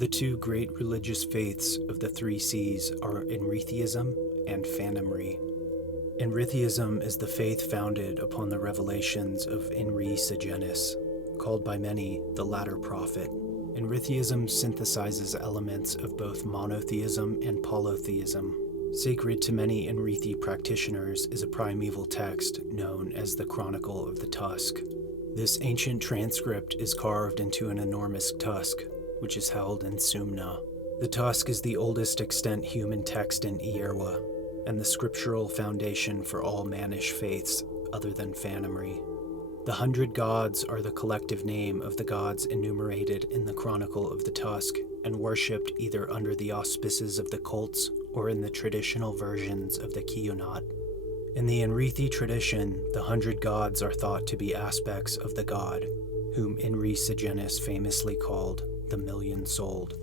The two great religious faiths of the three seas are Inritheism and Phanamry. Inritheism is the faith founded upon the revelations of Inri, called by many the latter prophet. Inritheism synthesizes elements of both monotheism and polytheism. Sacred to many Inrithi practitioners is a primeval text known as the Chronicle of the Tusk. This ancient transcript is carved into an enormous tusk, which is held in Sumna. The tusk is the oldest extant human text in Ierwa, and the scriptural foundation for all Manish faiths other than Phanamry. The 100 gods are the collective name of the gods enumerated in the Chronicle of the Tusk, and worshipped either under the auspices of the cults or in the traditional versions of the Kiyunat. In the Inrithi tradition, the 100 gods are thought to be aspects of the god, whom Inri famously called the Million-Souled.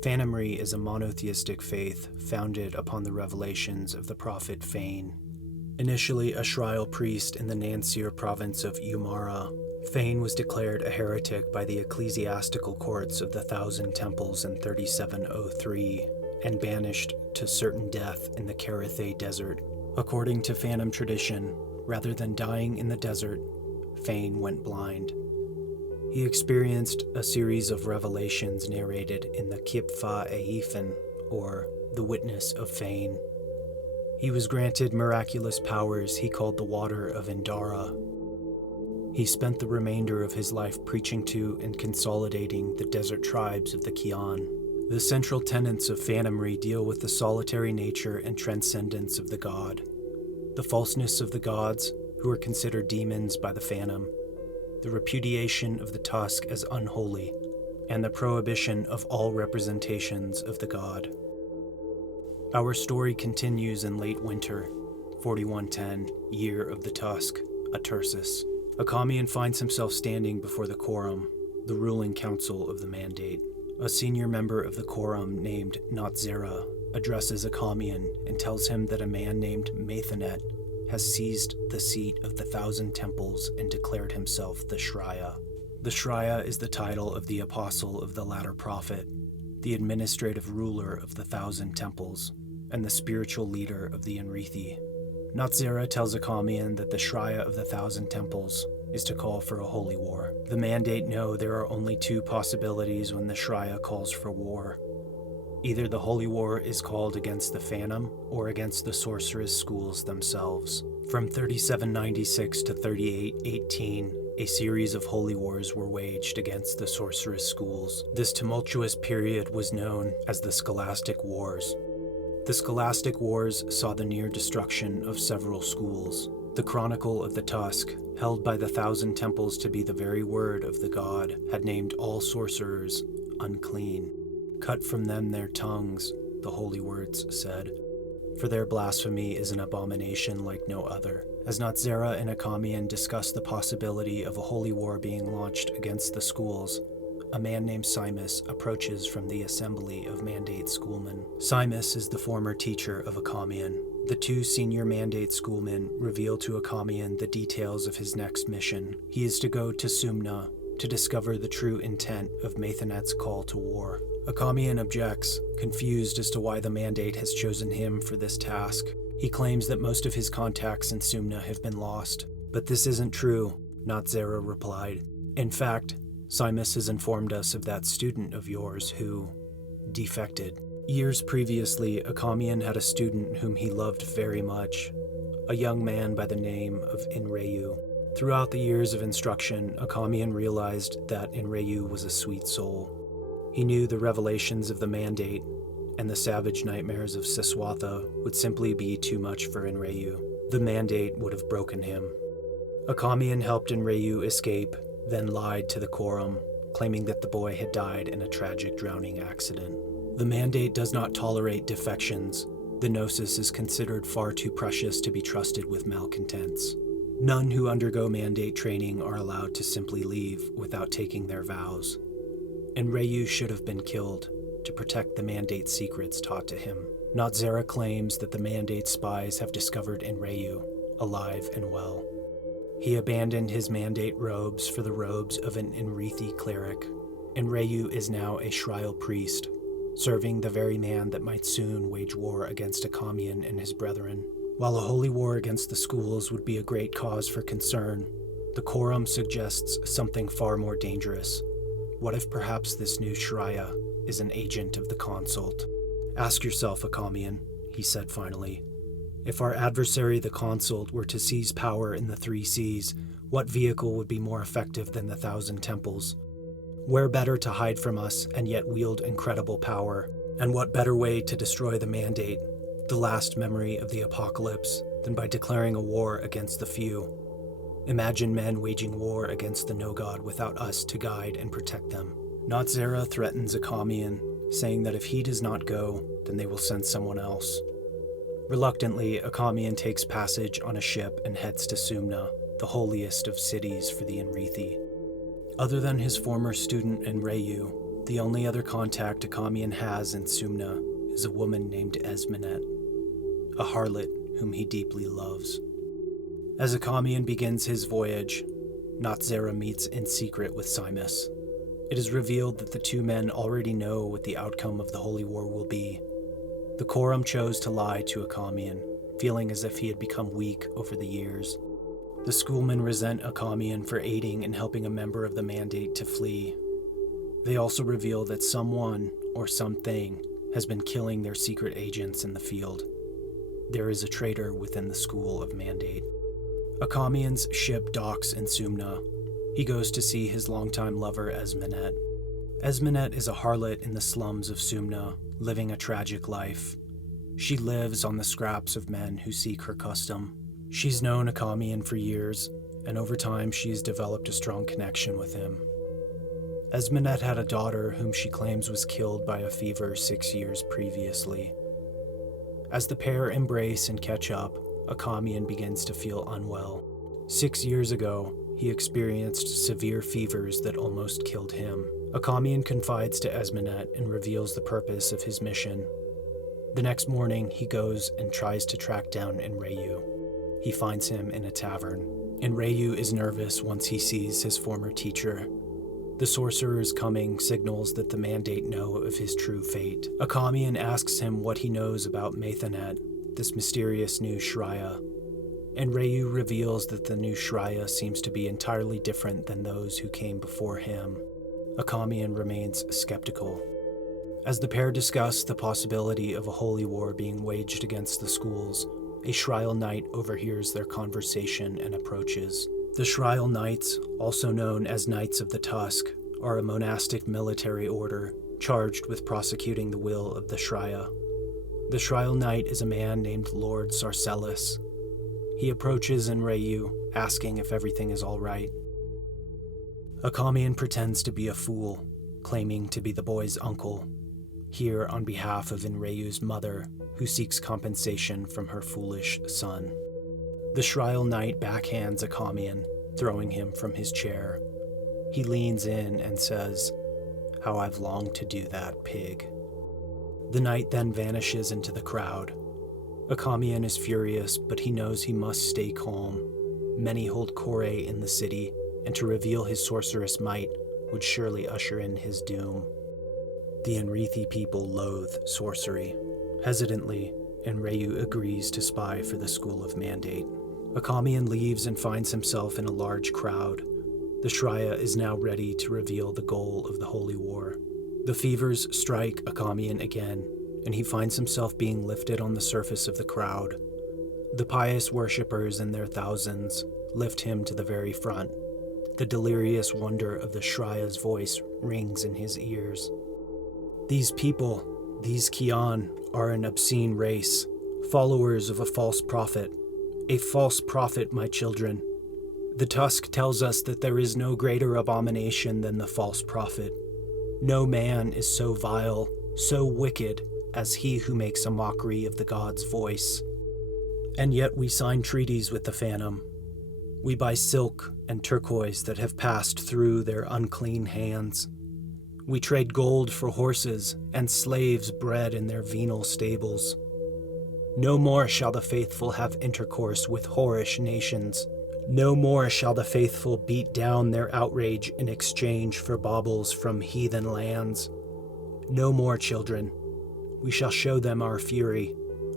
Phanamry is a monotheistic faith founded upon the revelations of the prophet Fane. Initially a Shrial priest in the Nansur province of Umara, Fane was declared a heretic by the ecclesiastical courts of the Thousand Temples in 3703 and banished to certain death in the Karathay Desert. According to Phanam tradition, rather than dying in the desert, Fane went blind. He experienced a series of revelations narrated in the Kipfa Eifen, or the Witness of Fane. He was granted miraculous powers he called the Water of Indara. He spent the remainder of his life preaching to and consolidating the desert tribes of the Kian. The central tenets of Phanamry deal with the solitary nature and transcendence of the god, the falseness of the gods, who are considered demons by the Phanam, the repudiation of the tusk as unholy, and the prohibition of all representations of the god. Our story continues in late winter, 4110, year of the tusk, Atursis. Akamian finds himself standing before the Quorum, the ruling council of the Mandate. A senior member of the Quorum named Natzera addresses Akamian and tells him that a man named Mathanet has seized the seat of the Thousand Temples and declared himself the Shraya. The Shraya is the title of the apostle of the latter prophet, the administrative ruler of the Thousand Temples, and the spiritual leader of the Inrithi. Natzera tells Akamian that the Shraya of the Thousand Temples is to call for a holy war. The Mandate know there are only two possibilities when the Shraya calls for war. Either the holy war is called against the Phanam or against the sorceress schools themselves. From 3796 to 3818, a series of holy wars were waged against the sorceress schools. This tumultuous period was known as the Scholastic Wars. The Scholastic Wars saw the near destruction of several schools. The Chronicle of the Tusk, held by the Thousand Temples to be the very word of the god, had named all sorcerers unclean. Cut from them their tongues, the holy words said, for their blasphemy is an abomination like no other. As Natzera and Akamian discuss the possibility of a holy war being launched against the schools, a man named Simus approaches from the assembly of Mandate schoolmen. Simus is the former teacher of Akamian. The two senior Mandate schoolmen reveal to Akamian the details of his next mission. He is to go to Sumna to discover the true intent of Mathanet's call to war. Akamian objects, confused as to why the Mandate has chosen him for this task. He claims that most of his contacts in Sumna have been lost. But this isn't true, Natzera replied. In fact, Simus has informed us of that student of yours who defected. Years previously, Akamian had a student whom he loved very much, a young man by the name of Inriyu. Throughout the years of instruction, Akamian realized that Inriyu was a sweet soul. He knew the revelations of the Mandate and the savage nightmares of Siswatha would simply be too much for Inriyu. The Mandate would have broken him. Akamian helped Inriyu escape, then lied to the Quorum, claiming that the boy had died in a tragic drowning accident. The Mandate does not tolerate defections. The Gnosis is considered far too precious to be trusted with malcontents. None who undergo Mandate training are allowed to simply leave without taking their vows. Inriyu should have been killed to protect the Mandate secrets taught to him. Natzera claims that the Mandate spies have discovered Inriyu, alive and well. He abandoned his Mandate robes for the robes of an Inrithi cleric Inriyu is now a Shrial priest, serving the very man that might soon wage war against Akamian and his brethren. While a holy war against the schools would be a great cause for concern, the quorum suggests something far more dangerous. What if perhaps this new Shriya is an agent of the consult? Ask yourself, Akamian, he said finally. If our adversary, the consult, were to seize power in the three seas, what vehicle would be more effective than the 1,000 temples? Where better to hide from us and yet wield incredible power? And what better way to destroy the mandate, the last memory of the apocalypse, than by declaring a war against the few? Imagine men waging war against the no-god without us to guide and protect them. Nansur threatens Akamian, saying that if he does not go, then they will send someone else. Reluctantly, Akamian takes passage on a ship and heads to Sumna, the holiest of cities for the Inrithi. Other than his former student Inriyu, the only other contact Akamian has in Sumna is a woman named Esmenet, a harlot whom he deeply loves. As Akamian begins his voyage, Nansur meets in secret with Simus. It is revealed that the two men already know what the outcome of the Holy War will be. The quorum chose to lie to Akamian, feeling as if he had become weak over the years. The schoolmen resent Akamian for aiding and helping a member of the Mandate to flee. They also reveal that someone, or something, has been killing their secret agents in the field. There is a traitor within the School of Mandate. Akamian's ship docks in Sumna. He goes to see his longtime lover Esmenet. Esmenet is a harlot in the slums of Sumna, living a tragic life. She lives on the scraps of men who seek her custom. She's known Akamian for years, and over time she's developed a strong connection with him. Esmenet had a daughter whom she claims was killed by a fever 6 years previously. As the pair embrace and catch up, Akamian begins to feel unwell. 6 years ago, he experienced severe fevers that almost killed him. Akamian confides to Esmenet and reveals the purpose of his mission. The next morning, he goes and tries to track down Inriyu. He finds him in a tavern. Inriyu is nervous once he sees his former teacher. The sorcerer's coming signals that the Mandate know of his true fate. Akamian asks him what he knows about Maithanet, this mysterious new Shriya. Inriyu reveals that the new Shriya seems to be entirely different than those who came before him. Akamian remains skeptical. As the pair discuss the possibility of a holy war being waged against the schools, a Shrial knight overhears their conversation and approaches. The Shrial Knights, also known as Knights of the Tusk, are a monastic military order charged with prosecuting the will of the Shriya. The Shrial Knight is a man named Lord Sarcellus. He approaches Inriyu, asking if everything is all right. Akamian pretends to be a fool, claiming to be the boy's uncle, here on behalf of Inriyu's mother, who seeks compensation from her foolish son. The Shrial Knight backhands Akamian, throwing him from his chair. He leans in and says, "How I've longed to do that, pig." The knight then vanishes into the crowd. Akamian is furious, but he knows he must stay calm. Many hold Kore in the city, and to reveal his sorcerous might would surely usher in his doom. The Inrithi people loathe sorcery. Hesitantly, Inriyu agrees to spy for the School of Mandate. Akamian leaves and finds himself in a large crowd. The Shriya is now ready to reveal the goal of the Holy War. The fevers strike Akamian again, and he finds himself being lifted on the surface of the crowd. The pious worshippers in their thousands lift him to the very front. The delirious wonder of the Shriya's voice rings in his ears. These people, these Kian, are an obscene race, followers of a false prophet. A false prophet, my children. The Tusk tells us that there is no greater abomination than the false prophet. No man is so vile, so wicked, as he who makes a mockery of the god's voice. And yet we sign treaties with the Phantom. We buy silk and turquoise that have passed through their unclean hands. We trade gold for horses and slaves bred in their venal stables. No more shall the faithful have intercourse with whorish nations, No more shall the faithful beat down their outrage in exchange for baubles from heathen lands. No more, children. We shall show them our fury.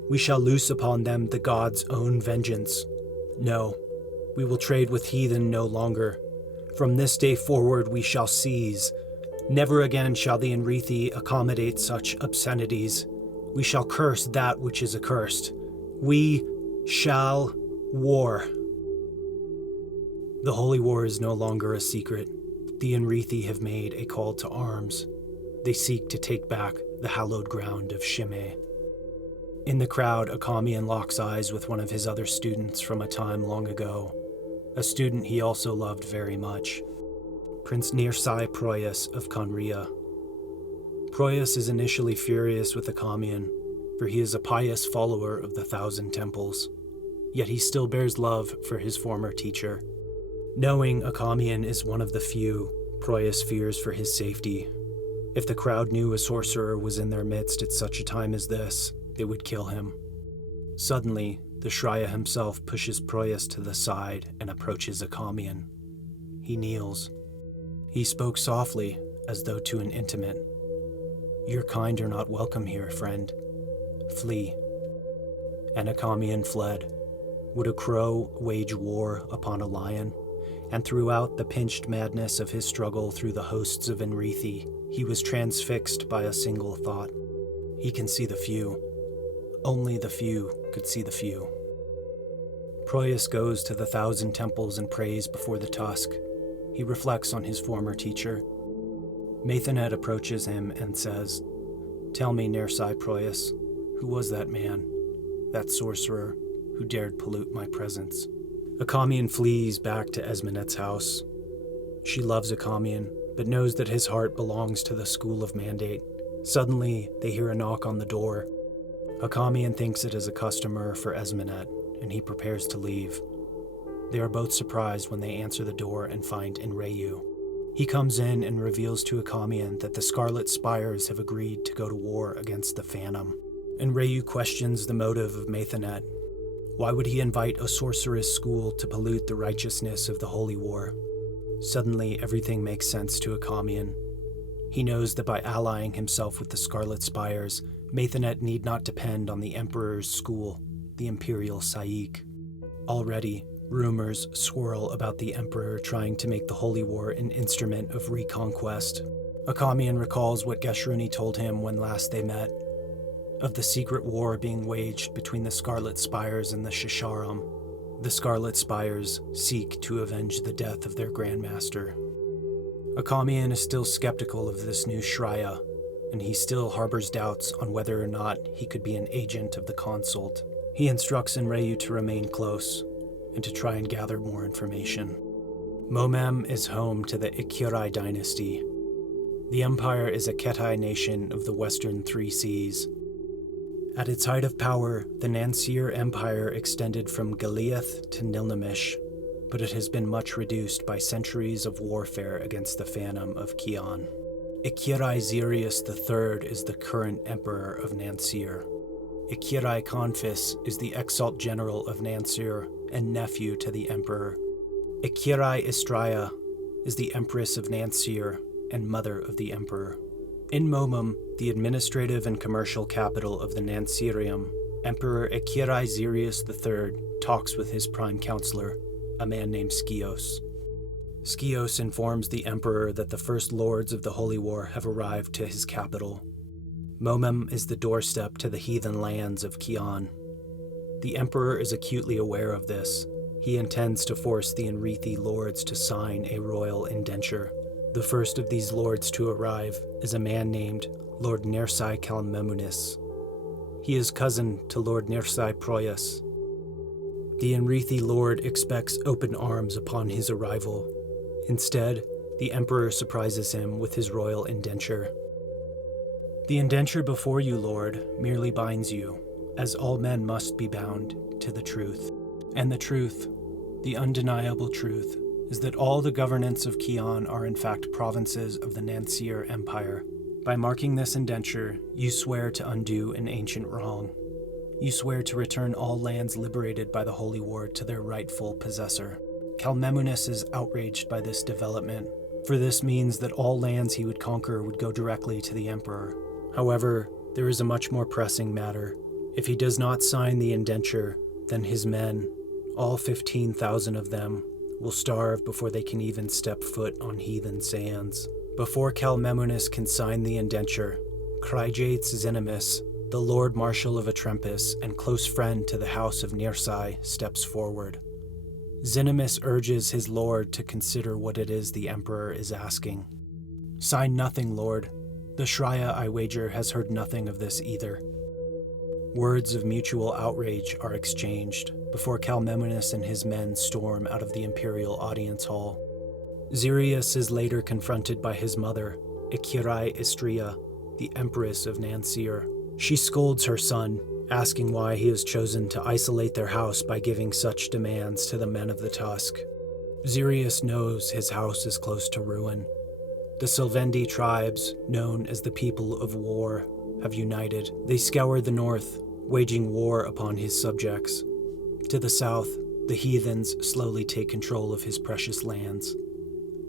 We shall loose upon them the gods' own vengeance. No, we will trade with heathen no longer. From this day forward we shall cease. Never again shall the Inrithi accommodate such obscenities. We shall curse that which is accursed. We shall war. The Holy War is no longer a secret. The Inrithi have made a call to arms. They seek to take back the hallowed ground of Shime. In the crowd, Akamian locks eyes with one of his other students from a time long ago, a student he also loved very much, Prince Nirsai Proyas of Conria. Proyas is initially furious with Akamian, for he is a pious follower of the Thousand Temples, yet he still bears love for his former teacher. Knowing Akamian is one of the few, Proyas fears for his safety. If the crowd knew a sorcerer was in their midst at such a time as this, they would kill him. Suddenly, the Shraya himself pushes Proyas to the side and approaches Akamian. He kneels. He spoke softly, as though to an intimate. "Your kind are not welcome here, friend. Flee." And Akamian fled. Would a crow wage war upon a lion? And throughout the pinched madness of his struggle through the hosts of Inrithi, he was transfixed by a single thought. He can see the few. Only the few could see the few. Proyas goes to the Thousand Temples and prays before the tusk. He reflects on his former teacher. Maithanet approaches him and says, "Tell me, Nirsai Proyas, who was that man, that sorcerer, who dared pollute my presence?" Akamian flees back to Esmenet's house. She loves Akamian, but knows that his heart belongs to the School of Mandate. Suddenly, they hear a knock on the door. Akamian thinks it is a customer for Esmenet, and he prepares to leave. They are both surprised when they answer the door and find Inriyu. He comes in and reveals to Akamian that the Scarlet Spires have agreed to go to war against the Phantom. Inriyu questions the motive of Maithanet. Why would he invite a sorceress school to pollute the righteousness of the Holy War? Suddenly, everything makes sense to Akamian. He knows that by allying himself with the Scarlet Spires, Maithanet need not depend on the Emperor's school, the Imperial Saik. Already, rumors swirl about the Emperor trying to make the Holy War an instrument of reconquest. Akamian recalls what Geshruni told him when last they met, of the secret war being waged between the Scarlet Spires and the Shisharam. The Scarlet Spires seek to avenge the death of their Grandmaster. Akamian is still skeptical of this new Shraya, and he still harbors doubts on whether or not he could be an agent of the consult. He instructs Inriyu to remain close, and to try and gather more information. Momem is home to the Ikirai dynasty. The empire is a Ketai nation of the western Three Seas. At its height of power, the Nansur Empire extended from Goliath to Nilnamish, but it has been much reduced by centuries of warfare against the Phantom of Kian. Ikirai Zirius III is the current Emperor of Nansur. Ikirai Confis is the Exalt General of Nansur and nephew to the Emperor. Ikirai Istraya is the Empress of Nansur and mother of the Emperor. In Momem, the administrative and commercial capital of the Nansurium, Emperor Ikirai Zirius III talks with his prime counselor, a man named Skios. Skios informs the Emperor that the first lords of the Holy War have arrived to his capital. Momem is the doorstep to the heathen lands of Kian. The Emperor is acutely aware of this. He intends to force the Inrithi lords to sign a royal indenture. The first of these lords to arrive is a man named Lord Nirsai Kalmemunis. He is cousin to Lord Nirsai Proyas. The Inrithi lord expects open arms upon his arrival. Instead, the Emperor surprises him with his royal indenture. The indenture before you, Lord, merely binds you, as all men must be bound, to the truth. And the truth, the undeniable truth, is that all the governance of Kian are in fact provinces of the Nansur Empire. By marking this indenture, you swear to undo an ancient wrong. You swear to return all lands liberated by the Holy War to their rightful possessor. Calmemunus is outraged by this development, for this means that all lands he would conquer would go directly to the emperor. However, there is a much more pressing matter. If he does not sign the indenture, then his men, all 15,000 of them, will starve before they can even step foot on heathen sands. Before Calmemunus can sign the indenture, Chrygates Zenimus, the Lord Marshal of Atrempus and close friend to the house of Nirsai, steps forward. Zenimus urges his lord to consider what it is the emperor is asking. "Sign nothing, lord. The Shrya, I wager, has heard nothing of this either." Words of mutual outrage are exchanged before Calmemunus and his men storm out of the imperial audience hall. Zirius is later confronted by his mother, Ikirai Istria, the Empress of Nansur. She scolds her son, asking why he has chosen to isolate their house by giving such demands to the men of the Tusk. Zirius knows his house is close to ruin. The Sylvendi tribes, known as the People of War, have united. They scour the north, waging war upon his subjects. To the south, the heathens slowly take control of his precious lands.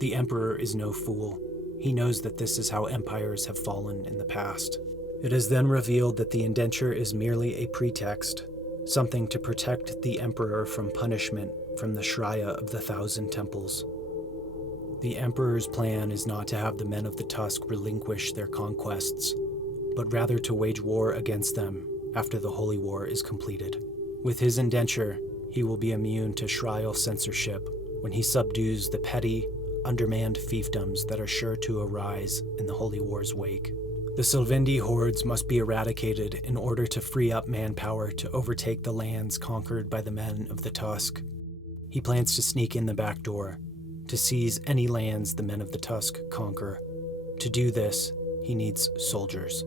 The emperor is no fool. He knows that this is how empires have fallen in the past. It is then revealed that the indenture is merely a pretext, something to protect the emperor from punishment from the Shrya of the Thousand Temples. The emperor's plan is not to have the men of the Tusk relinquish their conquests, but rather to wage war against them after the Holy War is completed. With his indenture, he will be immune to Shrial censorship when he subdues the petty, undermanned fiefdoms that are sure to arise in the Holy War's wake. The Sylvendi hordes must be eradicated in order to free up manpower to overtake the lands conquered by the men of the Tusk. He plans to sneak in the back door, to seize any lands the men of the Tusk conquer. To do this, he needs soldiers.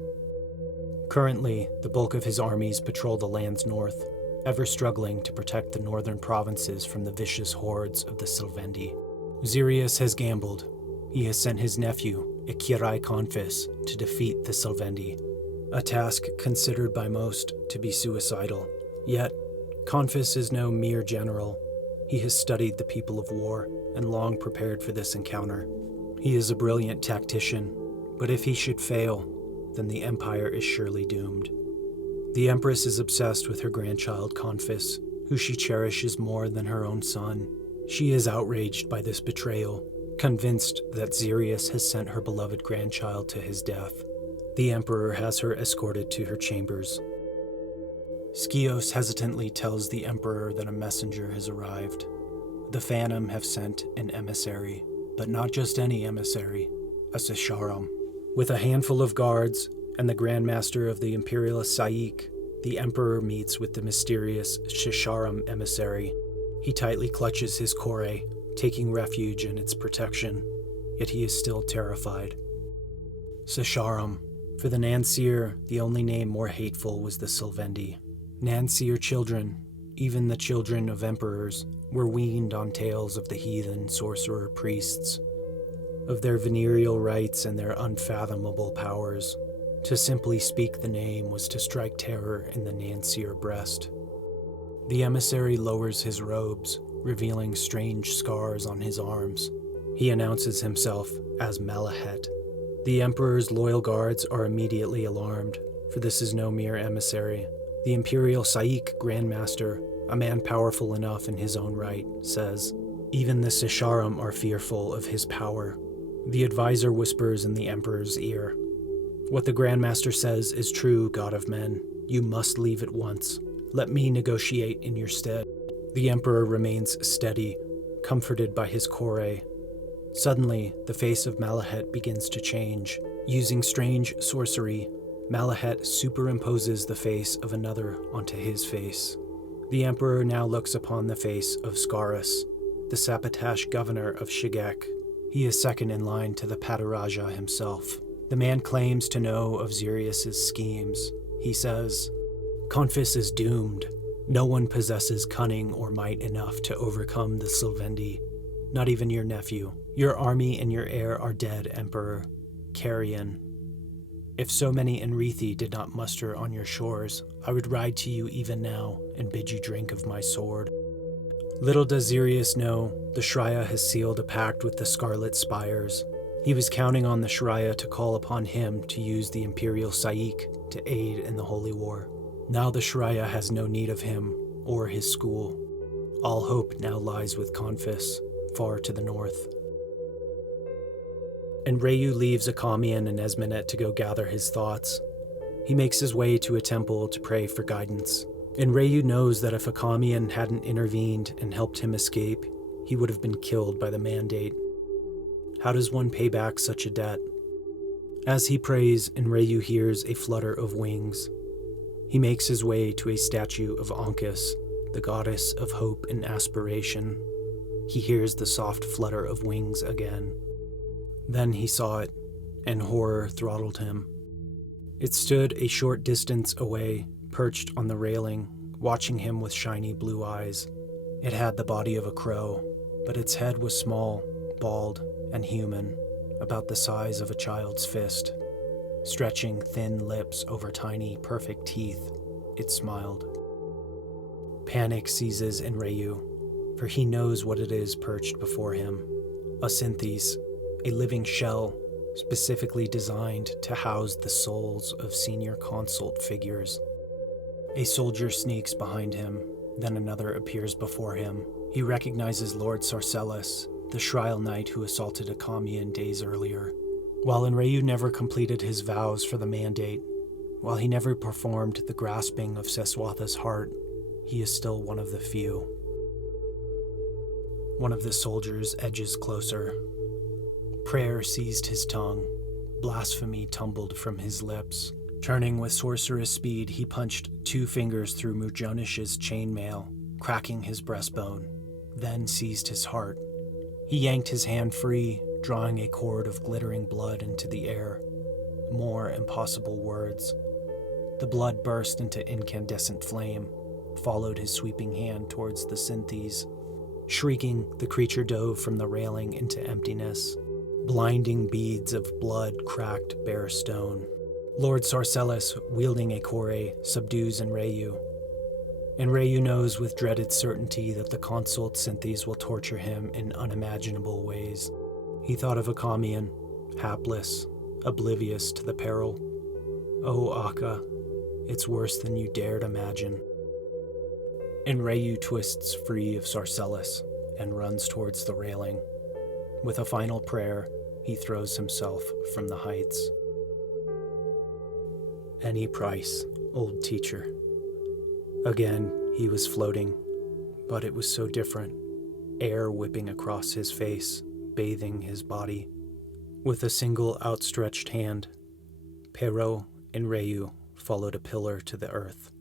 Currently, the bulk of his armies patrol the lands north, ever struggling to protect the northern provinces from the vicious hordes of the Sylvendi. Zirius has gambled. He has sent his nephew, Ikirai Confis, to defeat the Sylvendi, a task considered by most to be suicidal. Yet, Confis is no mere general. He has studied the People of War and long prepared for this encounter. He is a brilliant tactician, but if he should fail, then the empire is surely doomed. The Empress is obsessed with her grandchild Confis, who she cherishes more than her own son. She is outraged by this betrayal, convinced that Zirius has sent her beloved grandchild to his death. The Emperor has her escorted to her chambers. Skios hesitantly tells the Emperor that a messenger has arrived. The Phantom have sent an emissary, but not just any emissary, a Sisharam. With a handful of guards and the Grand Master of the Imperial Saik, the Emperor meets with the mysterious Sisharam emissary. He tightly clutches his kore, taking refuge in its protection, yet he is still terrified. Sisharam. For the Nansir, the only name more hateful was the Sylvendi. Nansir children, even the children of emperors, were weaned on tales of the heathen sorcerer priests, of their venereal rights and their unfathomable powers. To simply speak the name was to strike terror in the Nansir breast. The emissary lowers his robes, revealing strange scars on his arms. He announces himself as Malahet. The Emperor's loyal guards are immediately alarmed, for this is no mere emissary. The Imperial Saik Grandmaster, a man powerful enough in his own right, says, "Even the Sisharam are fearful of his power." The advisor whispers in the Emperor's ear, "What the Grandmaster says is true, God of Men. You must leave at once. Let me negotiate in your stead." The Emperor remains steady, comforted by his kore. Suddenly, the face of Malahet begins to change. Using strange sorcery, Malahet superimposes the face of another onto his face. The Emperor now looks upon the face of Scarus, the Sapatash governor of Shigek. He is second in line to the Padaraja himself. The man claims to know of Zirius's schemes. He says, "Confis is doomed. No one possesses cunning or might enough to overcome the Sylvendi. Not even your nephew. Your army and your heir are dead, Emperor. Carrion. If so many Enrithi did not muster on your shores, I would ride to you even now and bid you drink of my sword." Little does Xerius know, the Shrya has sealed a pact with the Scarlet Spires. He was counting on the Shrya to call upon him to use the Imperial Saik to aid in the Holy War. Now the Shrya has no need of him or his school. All hope now lies with Confis, far to the north. Inriyu leaves Akamian and Esmenet to go gather his thoughts. He makes his way to a temple to pray for guidance. Inriyu knows that if Akamian hadn't intervened and helped him escape, he would have been killed by the Mandate. How does one pay back such a debt? As he prays, Inriyu hears a flutter of wings. He makes his way to a statue of Ankis, the goddess of hope and aspiration. He hears the soft flutter of wings again. Then he saw it, and horror throttled him. It stood a short distance away, perched on the railing, watching him with shiny blue eyes. It had the body of a crow, but its head was small, bald, and human, about the size of a child's fist. Stretching thin lips over tiny, perfect teeth, it smiled. Panic seizes Inriyu, for he knows what it is perched before him. A synthes, a living shell, specifically designed to house the souls of senior consult figures. A soldier sneaks behind him, then another appears before him. He recognizes Lord Sarcellus, the Shriel Knight who assaulted Akamian days earlier. While Inriyu never completed his vows for the Mandate, while he never performed the grasping of Seswatha's heart, he is still one of the few. One of the soldiers edges closer. Prayer seized his tongue. Blasphemy tumbled from his lips. Turning with sorcerous speed, he punched 2 fingers through Murjonish's chainmail, cracking his breastbone, then seized his heart. He yanked his hand free, drawing a cord of glittering blood into the air. More impossible words. The blood burst into incandescent flame, followed his sweeping hand towards the synthes. Shrieking, the creature dove from the railing into emptiness. Blinding beads of blood cracked bare stone. Lord Sarcellus, wielding a kore, subdues Inriyu. Inriyu knows with dreaded certainty that the consult synthes will torture him in unimaginable ways. He thought of Akamian, hapless, oblivious to the peril. Oh, Akka, it's worse than you dared imagine. Inriyu twists free of Sarcellus and runs towards the railing. With a final prayer, he throws himself from the heights. Any price, old teacher. Again, he was floating, but it was so different. Air whipping across his face, bathing his body. With a single outstretched hand, Pero Inriyu followed a pillar to the earth.